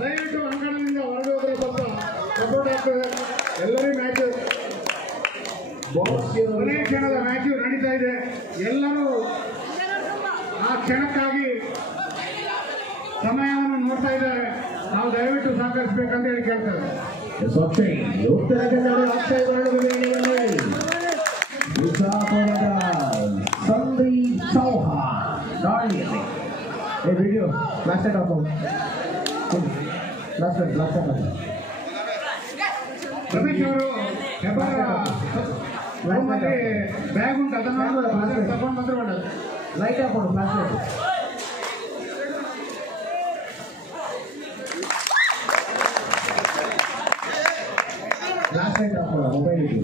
ದಯವಿಟ್ಟು ಅಂಗಣದಿಂದ ಹೊರಗೆ ಹೋದರೆ ಸ್ವಲ್ಪ ಸಪೋರ್ಟ್ ಆಗ್ತದೆ. ಎಲ್ಲರೂ ಮ್ಯಾಚ್ ಕೊನೆಯ ಕ್ಷಣದ ಮ್ಯಾಚ್ ನಡೀತಾ ಇದೆ. ಎಲ್ಲರೂ ಆ ಕ್ಷಣಕ್ಕಾಗಿ ಸಮಯವನ್ನು ನೋಡ್ತಾ ಇದ್ದಾರೆ. ನಾವು ದಯವಿಟ್ಟು ಸಹಕರಿಸಬೇಕಂತ ಹೇಳಿ ಕೇಳ್ತಾರೆ. ಉತ್ತರ ಕನ್ನಡ ಅಕ್ಷಯ ಸಂದೀಪ್ ಚೌಹಾಣ್ ದಾಳಿಯಲ್ಲಿ ವಿಡಿಯೋ ಲಾಸ್ಟ್ ರಮೇಶ್ ಅವರು ಬ್ಯಾಗ್ ಉಂಟು ಅದನ್ನು ತಗೊಂಡು ಬಂದ್ರೆ ಒಳ್ಳೆದು. ಲೈಟ್ ಹಾಕೊಂಡು flash last night after mobile video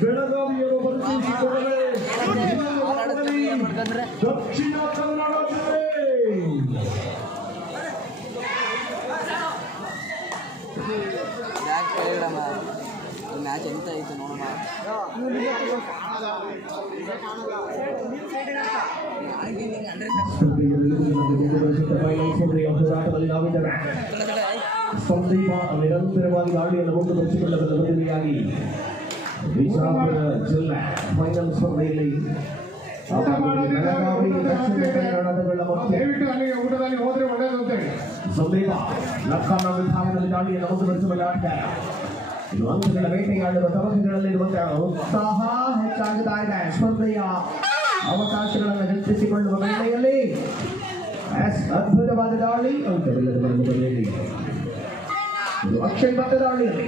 ಬೆಳಗಾವಿಯರು ಬರುತ್ತಿದ್ದಾರೆ ದಕ್ಷಿಣ ಕನ್ನಡ ಮ್ಯಾಚ್ ಎಂತ ಆಯಿತು ನೋಡೋಣ. ಸಂದೀಪ ನಿರಂತರವಾಗಿ ದಾಳಿಯನ್ನು ಮುಂದುವರಿಸಿಕೊಳ್ಳಲು ಬದಲಿಯಾಗಿ ಬಿಜಾಪುರ ಜಿಲ್ಲಾ ಫೈನಲ್ ಸ್ಪರ್ಧೆಯಲ್ಲಿ ಬೆಳಗಾವಿ ದಕ್ಷಿಣ ಕನ್ನಡಗಳ ಊಟದಲ್ಲಿ ಹೋದ್ರೆ ಒಳ್ಳೆಯದು ಅಂತ ಹೇಳಿ ಸಂದೀಪ ಲಕ್ಕನ್ನ ವಿಭಾಗದಲ್ಲಿ ದಾಳಿಯನ್ನು ಮುಂದುವರಿಸುವ ಆಟಗಾರ. ಇದು ಅಂಕಗಳ ಬೇಟೆಯಾಡುವ ತವಕಗಳಲ್ಲಿರುವಂತಹ ಉತ್ಸಾಹ ಹೆಚ್ಚಾಗುತ್ತಾ ಇದೆ. ಸ್ಪರ್ಧೆಯ ಅವಕಾಶಗಳನ್ನು ಹೆಚ್ಚಿಸಿಕೊಳ್ಳುವ ವೇಳೆಯಲ್ಲಿ ಅದ್ಭುತವಾದ ದಾಳಿ ಅಂಕವಿಲ್ಲದ ಬರುವುದರಲ್ಲಿ ಇದು ಅಕ್ಷಯ್ ಬದ್ಧ ದಾಳಿಯಲ್ಲಿ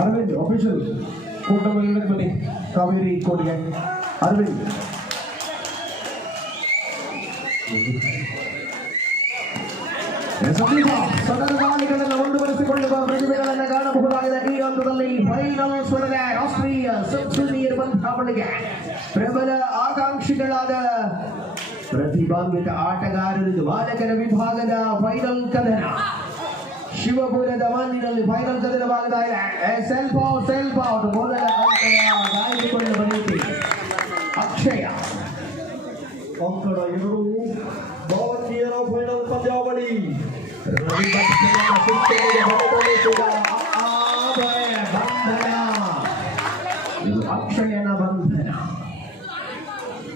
ಅರವಿಂದ್ ಆಫೀಷಿಯಲ್ ಕೋರ್ಟ್ ನಂಬರ್ ಬನ್ನಿ. ಕಾವೇರಿ ಕೋರ್ಟ್ಗೆ ಅರವಿಂದ್ ಸದನ ದಾಳಿಗಳನ್ನು ಮುಂದುವರಿಸಿಕೊಳ್ಳುವ ಪ್ರತಿಭೆಗಳನ್ನು ಕಾಣಬಹುದಾಗಿದೆ. ಈ ಹಂತದಲ್ಲಿ ಫೈನಲ್ ಸ್ಪರ್ಧೆ ರಾಷ್ಟ್ರೀಯ ಸಬ್ ಜೂನಿಯರ್ ಪಂದ್ಯಾವಳಿಗೆ ಪ್ರಬಲ ಆಕಾಂಕ್ಷಿಗಳಾದ ಪ್ರತಿಭಾನ್ವಿತ ಆಟಗಾರರಿಗೆ ಬಾಲಕರ ವಿಭಾಗದ ಫೈನಲ್ ಕದನ ಶಿವಪುರದ ಮಣ್ಣಿನಲ್ಲಿ ಫೈನಲ್ ಕದನವಾಗ್ತಾ ಇದೆ. ಸೆಲ್ಫ್ ಔಟ್ ಮೊದಲ ಗಾಯಗೊಂಡು ಬಂದಿದೆ ಅಕ್ಷಯ. ಅಂಕಣ 2 ಭಾರತೀಯರ ಫೈನಲ್ ಪಂದ್ಯಾವಳಿ ಇದು ಅಕ್ಷಯನ ಬಂಧನ.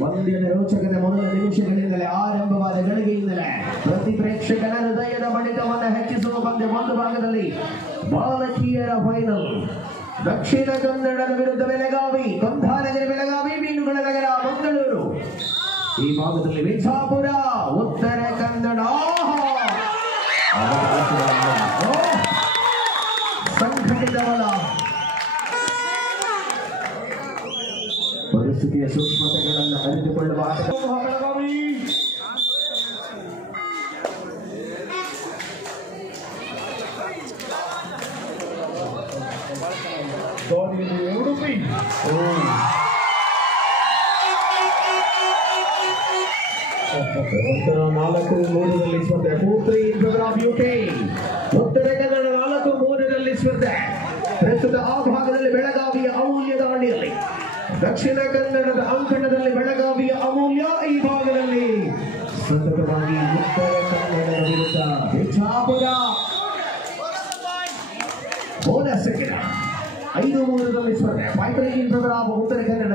ಪಂದ್ಯದ ರೋಚಕದ ಮೊದಲ ನಿಮಿಷಗಳಿಂದಲೇ ಆರಂಭವಾದ ಗಳಿಗೆಯಿಂದಲೇ ಪ್ರತಿ ಪ್ರೇಕ್ಷಕನ ಹೃದಯದ ಬಡಿತವನ್ನು ಹೆಚ್ಚಿಸುವ ಪಂದ್ಯ. ಒಂದು ಭಾಗದಲ್ಲಿ ಬಾಲಕಿಯರ ಫೈನಲ್ ದಕ್ಷಿಣ ಕನ್ನಡದ ವಿರುದ್ಧ ಬೆಳಗಾವಿ, ಕೊಂಧಾನಗರ ಬೆಳಗಾವಿ, ಮೀನುಗಳ ನಗರ ಮಂಗಳೂರು. ಈ ಭಾಗದಲ್ಲಿ ಬಿಜಾಪುರ, ಉತ್ತರ ಕನ್ನಡ. ಸಂಘಟಿತ ಬಲ, ಪರಿಸ್ಥಿತಿಯ ಸೂಕ್ಷ್ಮತೆಗಳನ್ನು ಅರಿತುಕೊಳ್ಳುವ ಬೆಳಗಾವಿ ಉಡುಪಿ. ಉತ್ತರ 4-3 ಸ್ಪರ್ಧೆ. ಉತ್ತರ ಕನ್ನಡ 4-3 ಸ್ಪರ್ಧೆ. ಪ್ರಸ್ತುತ ಆ ಭಾಗದಲ್ಲಿ ಬೆಳಗಾವಿಯ ಅಮೂಲ್ಯ ದಾಳಿಯಲ್ಲಿ, ದಕ್ಷಿಣ ಕನ್ನಡದ ಅಂಕಣದಲ್ಲಿ ಬೆಳಗಾವಿಯ ಅಮೂಲ್ಯ. ಈ ಭಾಗದಲ್ಲಿ ಸತತವಾಗಿ ಉತ್ತರ ಕನ್ನಡದ ವಿರುದ್ಧ ಬಿಜಾಪುರ. ಬೋನಸ್ 5-3 ಸ್ಪರ್ಧೆ. ಉತ್ತರ ಕನ್ನಡ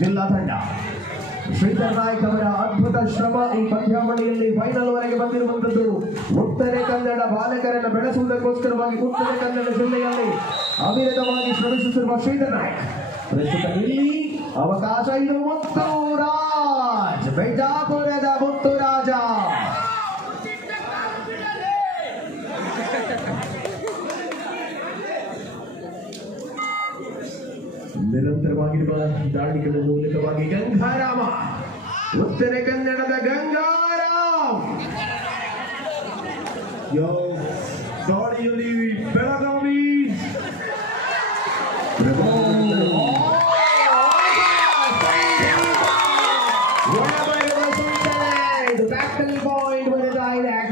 ಜಿಲ್ಲಾ ತಂಡ ಶ್ರೀಧರ್ ನಾಯ್ಕ್ ಅವರ ಅದ್ಭುತ ಶ್ರಮ ಈ ಪಂದ್ಯಾವಳಿಯಲ್ಲಿ ಫೈನಲ್ ವರೆಗೆ ಬಂದಿರುವಂತದ್ದು. ಉತ್ತರ ಕನ್ನಡ ಬಾಲಕರನ್ನು ಬೆಳೆಸುವುದಕ್ಕೋಸ್ಕರವಾಗಿ ಉತ್ತರ ಕನ್ನಡ ಜಿಲ್ಲೆಯಲ್ಲಿ ಅವಿರತವಾಗಿ ಶ್ರಮಿಸುತ್ತಿರುವ ಶ್ರೀಧರ್ ನಾಯ್ಕ್ ಪ್ರಸ್ತುತ ಇಲ್ಲಿ ಅವಕಾಶ. ಇದು ಮುತ್ತುರಾಜ್, ಬಿಜಾಪುರದ ಮುತ್ತುರಾಜ. ನಿರಂತರವಾಗಿರುವ ದಾಳಿಗಳ ಮೂಲಕವಾಗಿ ಗಂಗಾರಾಮ, ಉತ್ತರ ಕನ್ನಡದ ಗಂಗಾರಾಮ್ ದಾಳಿಯಲ್ಲಿ ಬೆಳಗಾವಿ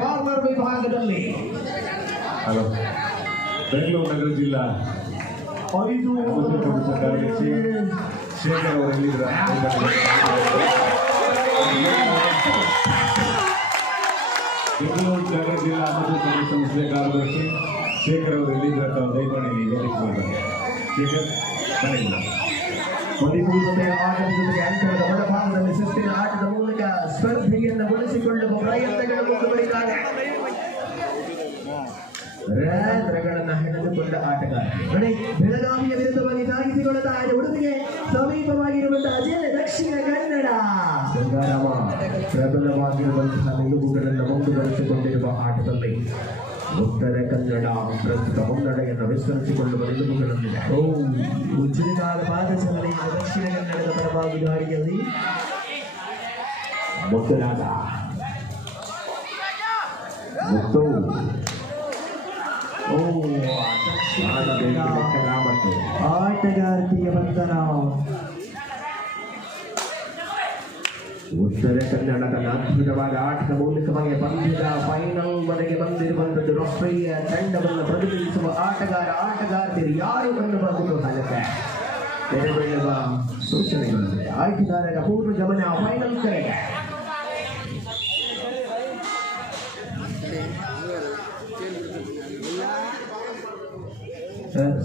ಕಾರ್ನರ್ ವಿಭಾಗದಲ್ಲಿ ಬೆಂಗಳೂರು ನಗರ ಜಿಲ್ಲಾ 5 ಕಾರ್ಯದರ್ಶಿ ಶೇಖರ್ ಅವರು ಎಲ್ಲಿದ್ರ ಬೆಂಗಳೂರು ನಗರ ಜಿಲ್ಲಾ ಸಂಸ್ಥೆ ಕಾರ್ಯದರ್ಶಿ ಶೇಖರ್ ಅವರು ಎಲ್ಲಿದ್ರ ದಯಮಾಡಿ ಶೇಖರ್ ಮನೆಯಿಂದ ಮಣಿಪುರದ ಆಟದ ಜೊತೆಗೆ ಅಂಕಣದ ಬಲಭಾಗದಲ್ಲಿ ಶಿಸ್ತಿನ ಆಟದ ಮೂಲಕ ಸ್ಪರ್ಧೆಯನ್ನು ಬಳಸಿಕೊಳ್ಳುವ ಪ್ರಯತ್ನಗಳು ಮುಂದುವರಿದಾಗ ರಂಧ್ರಗಳನ್ನು ಹೆಣೆದುಕೊಂಡ ಆಟಗಾರ ಬೆಳಗಾವಿಯ ವಿರುದ್ಧವಾಗಿ ಸಾಗಿಸಿಕೊಳ್ಳುತ್ತಾ ಇದೆ. ಉಡುಪಿಗೆ ಸಮೀಪವಾಗಿರುವಂತಹ ಜಿಲ್ಲೆ ದಕ್ಷಿಣ ಕನ್ನಡ. ಗಂಗಾರಾಮ ಪ್ರಬಲವಾಗಿರುವಂತಹ ನಿಲುವುಗಳನ್ನು ಮುಂದುವರಿಸಿಕೊಂಡಿರುವ ಆಟದಲ್ಲಿ ಉತ್ತರ ಕನ್ನಡ ಪ್ರಸ್ತುತ ಮುನ್ನಡೆಯನ್ನು ವಿಸ್ತರಿಸಿಕೊಳ್ಳುವ ನಿಲುವುಗಳಲ್ಲಿದೆ. ಉಜ್ಜಿನಕಾಲ ಪಾದಚಾಲೆಯಿಂದ ದಕ್ಷಿಣ ಕನ್ನಡದ ಪರವಾಗಿ ದಾರಿಯಲ್ಲಿ ಮುತ್ತರಾದ ಮುತ್ತು ಆಟಗಾರ್ತಿಯ ಬಂಧನ. ಉತ್ತರ ಕನ್ನಡದ ಅದ್ಭುತವಾದ ಆಟದ ಮೂಲಕವಾಗಿ ಪಂದ್ಯದ ಫೈನಲ್ ವರೆಗೆ ಬಂದಿರುವಂತದ್ದು ರಾಷ್ಟ್ರೀಯ ತಂಡವನ್ನು ಪ್ರತಿನಿಧಿಸುವ ಆಟಗಾರ್ತಿಯರು ಯಾರು ಎನ್ನುವುದು ಕುತೂಹಲಕ್ಕೆ ತೆರೆಬೀಳುವ ಸೂಚನೆಗಳಿವೆ. ಆಟಗಾರರ ಪೂರ್ವ ಗಮನ ಫೈನಲ್ ಕರೆಗೆ.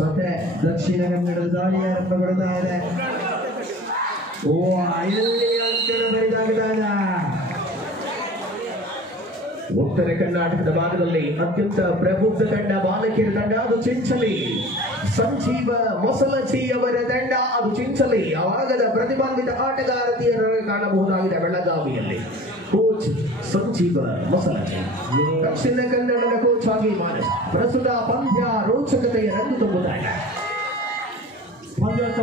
ಮತ್ತೆ ದಕ್ಷಿಣ ಕನ್ನಡದ ದಾಳಿ ಆರಂಭಗೊಳ್ತಾ ಇದೆ. ಉತ್ತರ ಕರ್ನಾಟಕದ ಭಾಗದಲ್ಲಿ ಅತ್ಯಂತ ಪ್ರಬುದ್ಧ ತಂಡ ಬಾಲಕಿಯರ ತಂಡ ಅದು ಚಿಂಚಲಿ. ಸಂಜೀವ ಮೊಸಲಚಿ ಅವರ ತಂಡ ಅದು ಚಿಂಚಲಿ. ಅವಾಗದ ಪ್ರತಿಭಾನ್ವಿತ ಆಟಗಾರತಿಯರನ್ನು ಕಾಣಬಹುದಾಗಿದೆ ಬೆಳಗಾವಿಯಲ್ಲಿ. ಕೋಚ್ ಸಂಜೀವ ಮೊಸಲಚಿ, ದಕ್ಷಿಣ ಕನ್ನಡದ ಕೋಚ್ ಆಗಿ ಮಾನಸ. ಪ್ರಸ್ತುತ ಪಂದ್ಯ ರೋಚಕತೆಯ ರಂಗು ತುಂಬುತ್ತಾರೆ. ಪಂದ್ಯದ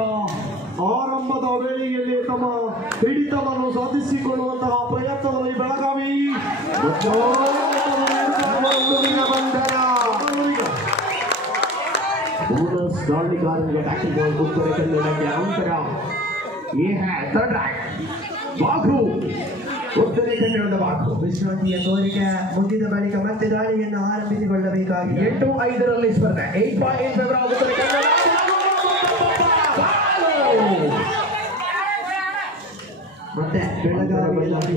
ಆರಂಭದ ವೇಳೆಯಲ್ಲಿ ತಮ್ಮ ಹಿಡಿತವನ್ನು ಸಾಧಿಸಿಕೊಳ್ಳುವಂತಹ ಪ್ರಯತ್ನದಲ್ಲಿ ಬೆಳಗಾವಿ ದಾಳಿಗಾರನಿಗೆ ಟ್ಯಾಕಲ್ ಬಾಲ್ ಉತ್ತರ ಕನ್ನಡಕ್ಕೆ ಅಂತರ. ಬಾಘು ಉತ್ತರ ಕನ್ನಡದ ಬಾಘು ವಿಶ್ರಾಂತಿಯ ಕೋರಿಕೆ ಮುಗಿದ ಬಳಿಕ ಮತ್ತೆ ದಾಳಿಯನ್ನು ಆರಂಭಿಸಿಕೊಳ್ಳಬೇಕಾಗಿದೆ. 8-5 ಸ್ಪರ್ಧೆ. 8-8 ಉತ್ತರ ಕನ್ನಡ. ಮತ್ತೆ ಬೆಳಗಾವಿಯಲ್ಲಿ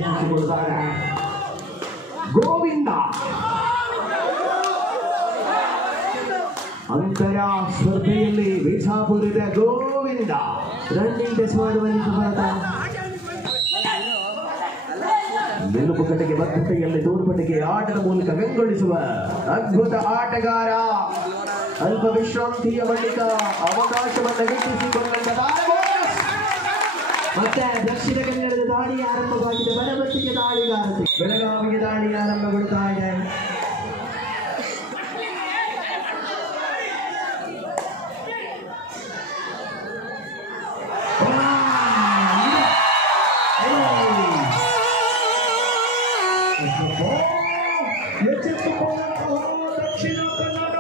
ಗೋವಿಂದ ಅಂತರ ಸ್ಪರ್ಧೆಯಲ್ಲಿ ಬಿಜಾಪುರದ ಗೋವಿಂದ ರನ್ನಿಂಗ್ ಟೆಸ್ಟ್ ಮಾಡುವಲ್ಲಿ ಭಾರತ ಮೆಲುಪುಕಟೆಗೆ ಬದ್ಧತೆಯಲ್ಲಿ ತೋರ್ಪಟೆಗೆ ಆಟದ ಮೂಲಕ ಬೆಂಗೊಳಿಸುವ ಅದ್ಭುತ ಆಟಗಾರ. ಅಲ್ಪ ವಿಶ್ರಾಂತಿಯ ಬಳಿಕ ಅವಕಾಶವನ್ನು ಗಿಟ್ಟಿಸಿಕೊಂಡಂತಹ ಮತ್ತೆ ದಕ್ಷಿಣ ಕನ್ನಡದ ದಾಳಿ ಆರಂಭವಾಗಿದೆ. ಬಲಬತ್ತಿಗೆ ದಾಳಿಗಾರತೆ ಬೆಳಗಾವಿಗೆ ದಾಳಿ ಆರಂಭಗೊಳ್ತಾ ಇದೆ. ದಕ್ಷಿಣ ಕನ್ನಡ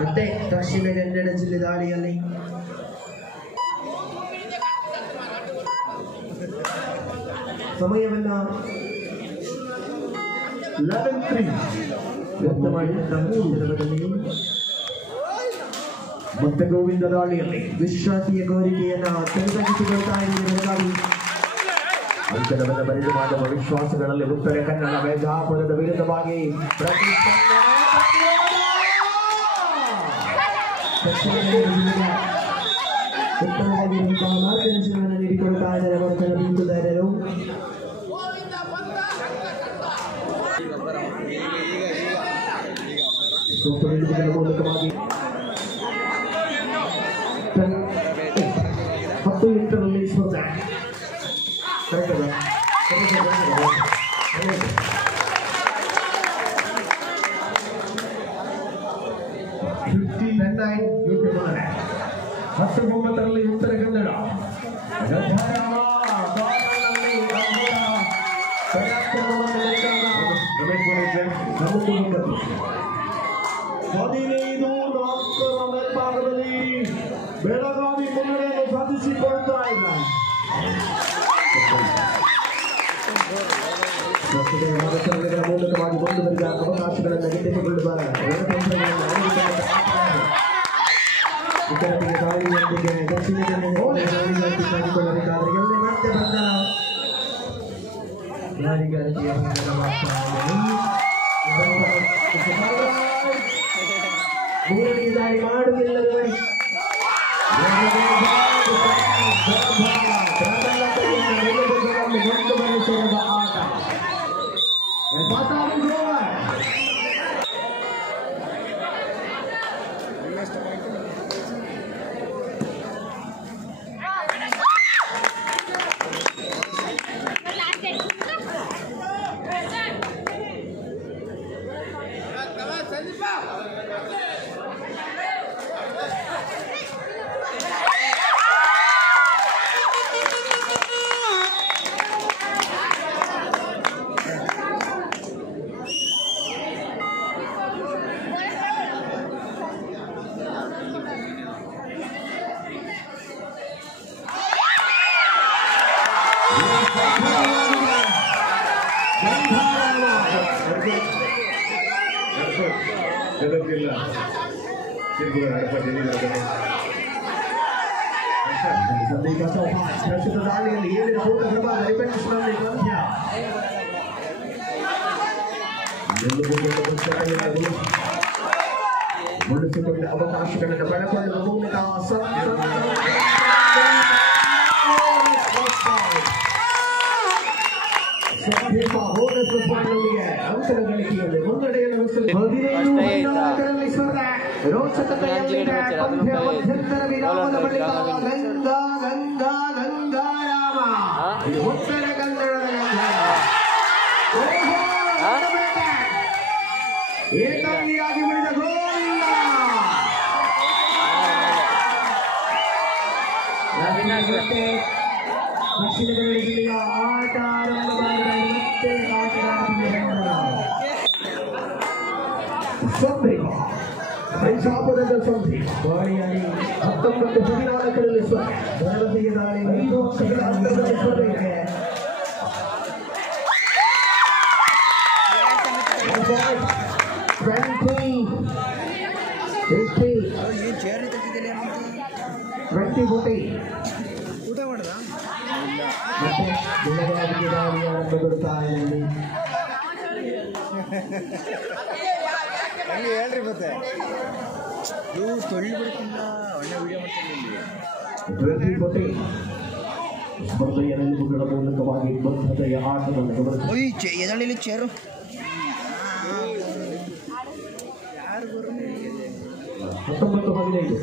ಮತ್ತೆ ದಕ್ಷಿಣ ಕನ್ನಡ ಜಿಲ್ಲೆ ದಾಳಿಯಲ್ಲಿ ಸಮಯವನ್ನ 11-3 ವ್ಯಕ್ತ ಮಾಡಿದಲ್ಲಿ ಮತ್ತೆ ಗೋವಿಂದ ದಾಳಿಯಲ್ಲಿ ವಿಶ್ರಾಂತಿಯ ಕೋರಿಕೆಯನ್ನ ತೆಗೆದುಕೊಳ್ಳುತ್ತಾ ಇದೆ ಬೆಳಗಾವಿ. ಅಂಕಣವನ್ನು ಬರೆದು ಮಾಡುವ ವಿಶ್ವಾಸಗಳಲ್ಲಿ ಉತ್ತರ ಕನ್ನಡ ಬಿಜಾಪುರದ ವಿರುದ್ಧವಾಗಿ ಉತ್ತಮವಾಗಿರುವಂತಹ ಮಾರ್ಗದರ್ಶನವನ್ನು ನೀಡಿಕೊಳ್ತಾ ಇದ್ದಾರೆ ಅವರ ಬೀಸುದಾರರು. ಮೂಲಕವಾಗಿ 10-8 ಸ್ಪರ್ಧೆ. 19ರಲ್ಲಿ ಉತ್ತರ ಕನ್ನಡ ಹದಿನೈದು 4ರ ಮೇಲ್ಭಾಗದಲ್ಲಿ ಬೆಳಗಾವಿ ಮುನ್ನಡೆಯನ್ನು ಸಾಧಿಸಿಕೊಳ್ತಾ ಇದೆ. ಮೂಲಕವಾಗಿ ಮುಂದುವರಿದ ಅವಕಾಶಗಳನ್ನು ಗೆದ್ದುಕೊಳ್ಳುವ ಇತರರಿಗೆ ದಾಳಿಯೊಂದಿಗೆ ದಕ್ಷಿಣ ಕಾಣಿಕೊಳ್ಳಬೇಕಾದರೆ ಎಲ್ಲೇ ಮತ್ತೆ ಬಂದ ಯಾರಿಗಾರಿಕೆಯ ಮೂರನೇ ದಾಳಿ ಮಾಡುವುದಿಲ್ಲವೇ ಮುಂದುವರಿಸಿದ ಆಟ ಜಗತ್ತಿಲ್ಲ ಪ್ರಸ್ತುತ ದಾಳಿಯಲ್ಲಿ 7 ಭೂತಗರ್ಭ ರಿಪೆಂಟ್ಸ್ನಲ್ಲಿ ಪಂದ್ಯ ಉಳಿಸಿಕೊಂಡ ಅವಕಾಶಗಳನ್ನು ಬಳಕೊಳ್ಳುವ ಮೂಲಕ ಅಂಕದ ಗಳಿಕೆಯಲ್ಲಿ ಮುನ್ನಡೆಯನ್ನು ರೋಚಕತೆಯಲ್ಲಿದೆ. ಪಂದ್ಯ ಮಧ್ಯಂತರ ವಿರಾಮದ ಬಳಿಕ ಗಂಗಾರಾಮ ಉತ್ತರ ಕನ್ನಡದ ಏಕಾಂಗಿಯಾಗಿ ಉಳಿದ ಗೋವಿಂದ ದಕ್ಷಿಣ ಕನ್ನಡ ಜಿಲ್ಲೆಯ ಆಟ ಆರಂಭವಾಗಿದೆ. ಮತ್ತೆ ಪಂಜಾಬದ ಸಂಧಿ ದಾಳಿಯಲ್ಲಿ 1914ರಲ್ಲಿ ಭಾರತೀಯ ದಾಳಿ 5 ವರ್ಷಗಳ ಅಂತರದಲ್ಲಿ ಸ್ಪರ್ಧೆಗೆ ಊಟ ಮಾಡಿದ ಮತ್ತೆ ದಿನಗಳಿಗೆ ದಾಳಿ ಆರಂಭಗೊಳ್ಳುತ್ತಾ ಇದೆ. ಹೇಳ್ರಿ ಮತ್ತೆ ನೀವು ತೊಳ್ಳಿ ಬಿಡ್ತಿಲ್ಲ ಒಳ್ಳೆ ವಿಡಿಯೋ ಮಾಡ್ತೀನಿ. ಸ್ಪರ್ಧೆಯ ನಿಲುವುಗಳ ಮೂಲಕವಾಗಿ ಬದ್ಧತೆಯ ಆಟವನ್ನು ಎದಳಿಲಿ ಚೇರು 1915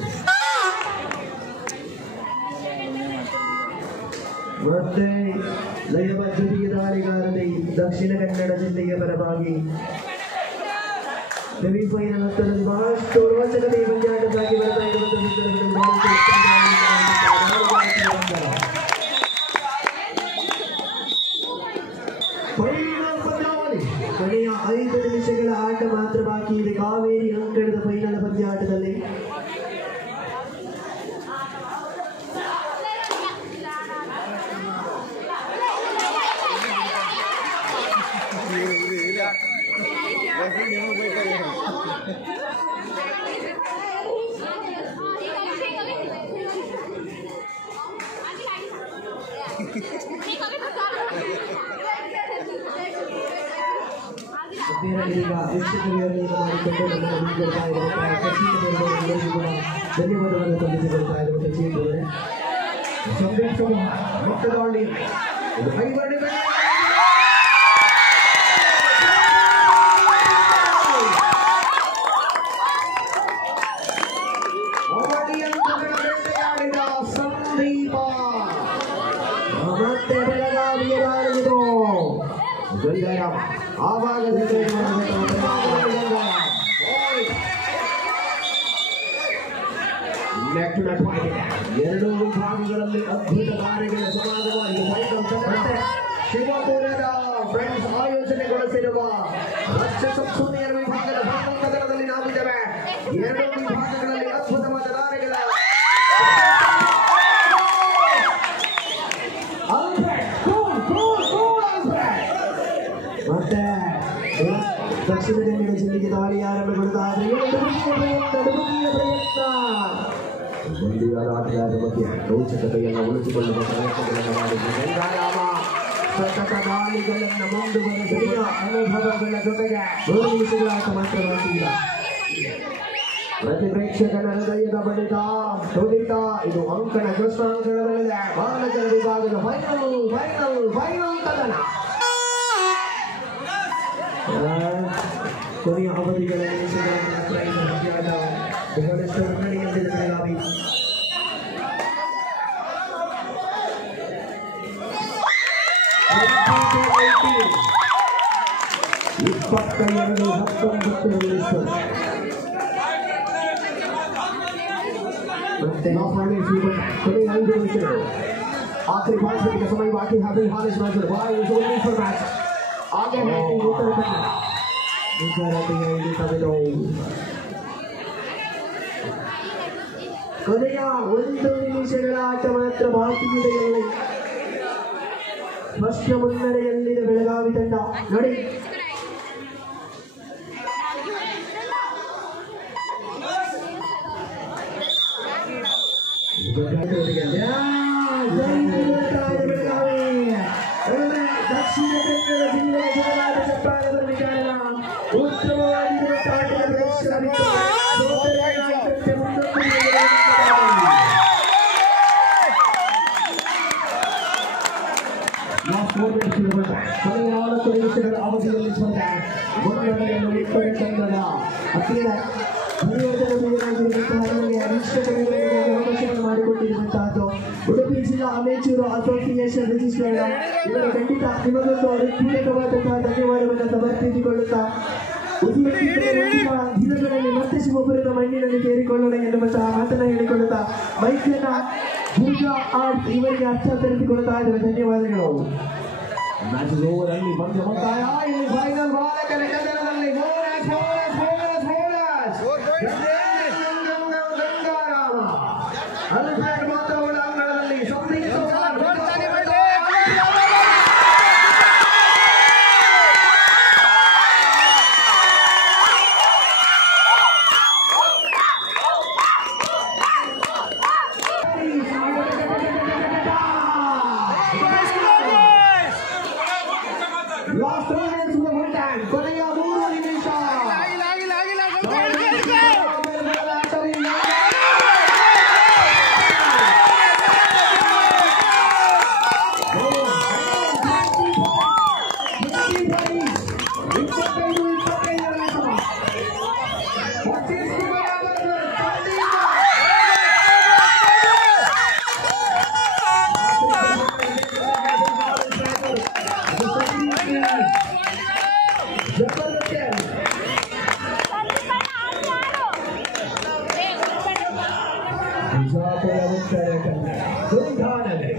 ಮತ್ತೆ ಲಯಬದ್ಧತೆಯ ದಾಳಿಗಾರನೇ ದಕ್ಷಿಣ ಕನ್ನಡ ಜಿಲ್ಲೆಯ ಪರವಾಗಿ ಸೆಮಿಫೈನಲ್ ಹಂತದಲ್ಲಿ ಬಹಳಷ್ಟು ರೋಚಕತೆಯ ಪಂದ್ಯಾಟಕ್ಕಾಗಿ ಬರ್ತಾ ಕೊನೆಯ 5 ನಿಮಿಷಗಳ ಆಟ ಮಾತ್ರ ಬಾಕಿ ಇದೆ. ಕಾವೇರಿ ಅಂಕಣದ ಫೈನಲ್ ಪಂದ್ಯಾಟದಲ್ಲಿ ಈಗ ವೀಕ್ಷಕರಿಗೆ ಮಾಡಿಕೊಂಡು ಧನ್ಯವಾದಗಳನ್ನು ಸಲ್ಲಿಸಿಕೊಳ್ತಾ ಇರುವ ಸಚಿವರೇ ಮೊತ್ತದಲ್ಲಿ ಸಂದೀಪ ಮತ್ತೆ ಬೆಳಗಾವಿಯ ದಾಳಿಯಿದು ಗಂಗಾರಾಮ ಆವಾಗ neck to that point. ಎರಡೂ ವಿಭಾಗಗಳಲ್ಲಿ ಅದ್ಭುತ ದಾರಿಗಳ ಸಮಾಜವಾಗಿ ಮತ್ತೆ ಶಿವಪುರದ ಫ್ರೆಂಡ್ಸ್ ಆಯೋಜನೆಗೊಳಿಸಿರುವ ರಾಜ್ಯ ಸಬ್ಸೂನಿಯರ್ ವಿಭಾಗದ ಕದನದಲ್ಲಿ ನಾವಿದ್ದೇವೆ. ಎರಡೂ ವಿಭಾಗಗಳಲ್ಲಿ ಅದ್ಭುತವಾದ ದಾರಿಗಳ ಮತ್ತೆ ದಕ್ಷಿಣ ಕನ್ನಡ ಜಿಲ್ಲೆಗೆ ದಾಳಿ ಆರಂಭಗೊಳ್ಳುತ್ತಾದ್ರೆ ಆಟಗಾರರ ಬಗ್ಗೆ ರೋಚಕತೆಯನ್ನು ಉಳಿಸಿಕೊಳ್ಳುವ ಪ್ರಯತ್ನಗಳನ್ನು ಮಾಡಿದ ಗಂಗಾರಾಮ ಸತತ ದಾಳಿಗಳನ್ನು ಮುಂದುವರೆಸಿದ ಅನುಭವಗಳ ಜೊತೆಗೆ 3 ನಿಮಿಷಗಳ ಆಟ ಮಾತ್ರವಾಗಿಲ್ಲ. ಪ್ರತಿ ಪ್ರೇಕ್ಷಕನ ಹೃದಯದ ಬಡಿತ ತುಡಿತ ಇದು ಅಂಕಣ ಕೃಷ್ಣಾಂಕಣದಲ್ಲಿದೆ. ಬಾಲಕರ ವಿಭಾಗದ ಫೈನಲ್ ಕದನ ಕೊನೆಯ ಅವಧಿಗಳ ನಿಮಿಷಗಳನ್ನು ಬಹಳಷ್ಟು ಮುನ್ನಡೆಯಲ್ಲಿದೆ ಬೆಳಗಾವಿ. ಕೊನೆಯ 5 ನಿಮಿಷಗಳು आखिरी 5 मिनट का समय बाकी है. हाल इस मैच में भाई इस ओवर फॉर मैच आगे है उत्तर कन्नड़ ಇಲ್ಲಿ ತಮಿಳು ಕೊನೆಯ 1 ನಿಮಿಷಗಳ ಆಟ ಮಾತ್ರ ಬಾಕಿ ಇದೆ. ಸ್ಪಷ್ಟ ಮುನ್ನಡೆಯಲ್ಲಿದೆ ಬೆಳಗಾವಿ ತಂಡ. ನೋಡಿ ದಕ್ಷಿಣ ಕನ್ನಡ ಜಿಲ್ಲೆಯ ಜನರಾದ ಚಪ್ಪಾಳದಲ್ಲಿ ಕಾರಣ ಉತ್ತಮವಾಗಿರುವ ಕೊನೆಯ 4 ನಿಮಿಷಗಳ ಅವಧಿಯಲ್ಲಿ ಸ್ಪರ್ಧೆ ಮುನ್ನಡೆಯನ್ನು ಇಟ್ಟರೆ ತಂಡದ ಹತ್ತಿರ ಅವಕಾಶವನ್ನು ಮಾಡಿಕೊಟ್ಟಿರುವಂತಹದ್ದು ಉಡುಪಿ ಜಿಲ್ಲಾ ಅಮೇಚೂರು ಅಸೋಸಿಯೇಷನ್ ರಿಜಿಸ್ಟರ್ಡ್ ಇವರ ಖಂಡಿತ ನಿಮಗೊಂದು ಪೂರಕವಾದಂತಹ ಧನ್ಯವಾದವನ್ನು ಸಮರ್ಪಿಸಿಕೊಳ್ಳುತ್ತಾ ದಿನಗಳಲ್ಲಿ ಮತ್ತೆ ಶಿವಪುರದ ಮಣ್ಣಿನಲ್ಲಿ ಸೇರಿಕೊಳ್ಳೋಣ ಎನ್ನುವಂತಹ ಮಾತನ್ನು ಹೇಳಿಕೊಳ್ಳುತ್ತಾ ಮೈಕನ್ನ ದುರ್ಗಾ ಆರ್ಟ್ ಇವರಿಗೆ ಹಸ್ತಾಂತರಿಸಿಕೊಳ್ಳುತ್ತಾ ಇದ್ದಾರೆ. ಧನ್ಯವಾದಗಳು. ಮ್ಯಾಚ್ ಓವರ್ ಅಲ್ಲಿ ಬಂದ ಮುಕ್ತಾಯ. ಇಲ್ಲಿ ಫೈನಲ್ ಬಾಲಕರ ಕದನದಲ್ಲಿ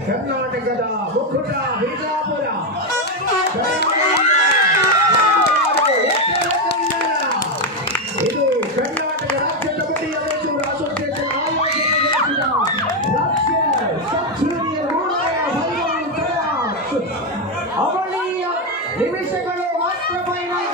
ಕರ್ನಾಟಕದ ಮುಕ್ಕುಟ ಬಿಜಾಪುರ ಇದು ಕರ್ನಾಟಕ ರಾಜ್ಯ ಕಬಡ್ಡಿ ಅಮೇಚೂರ್ ಅಸೋಸಿಯೇಷನ್ ಆಯೋಜನೆಗೊಳಿಸಿದ ರಾಜ್ಯ ಸಬ್ ಜೂನಿಯರ್ ಅವಳಿಯ ನಿಮಿಷಗಳು ಮಾತ್ರ ಫೈನಲ್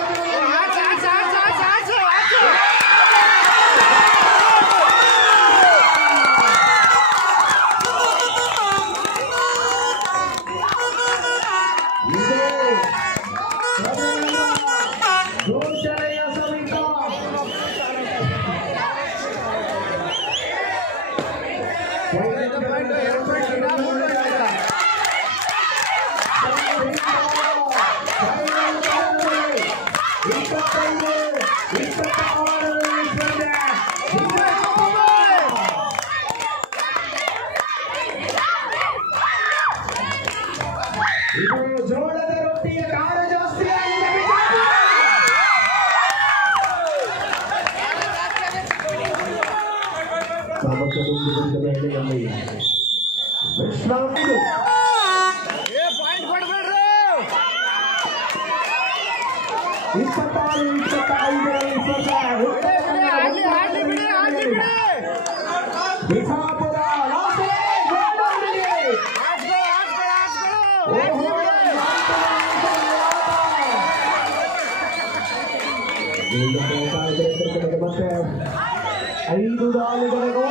ಜೋಳದ ರೊಟ್ಟಿಯ ಖಾರ ಜಾಸ್ತಿ ವಿಶ್ರಾಂತಿ ಪಾಯಿಂಟ್ ಕೊಡ್ಬೇಡ್ರಿ 26-25 ಬಿಜಾಪುರ ಮತ್ತೆ 5 ದಾಳಿಗಳು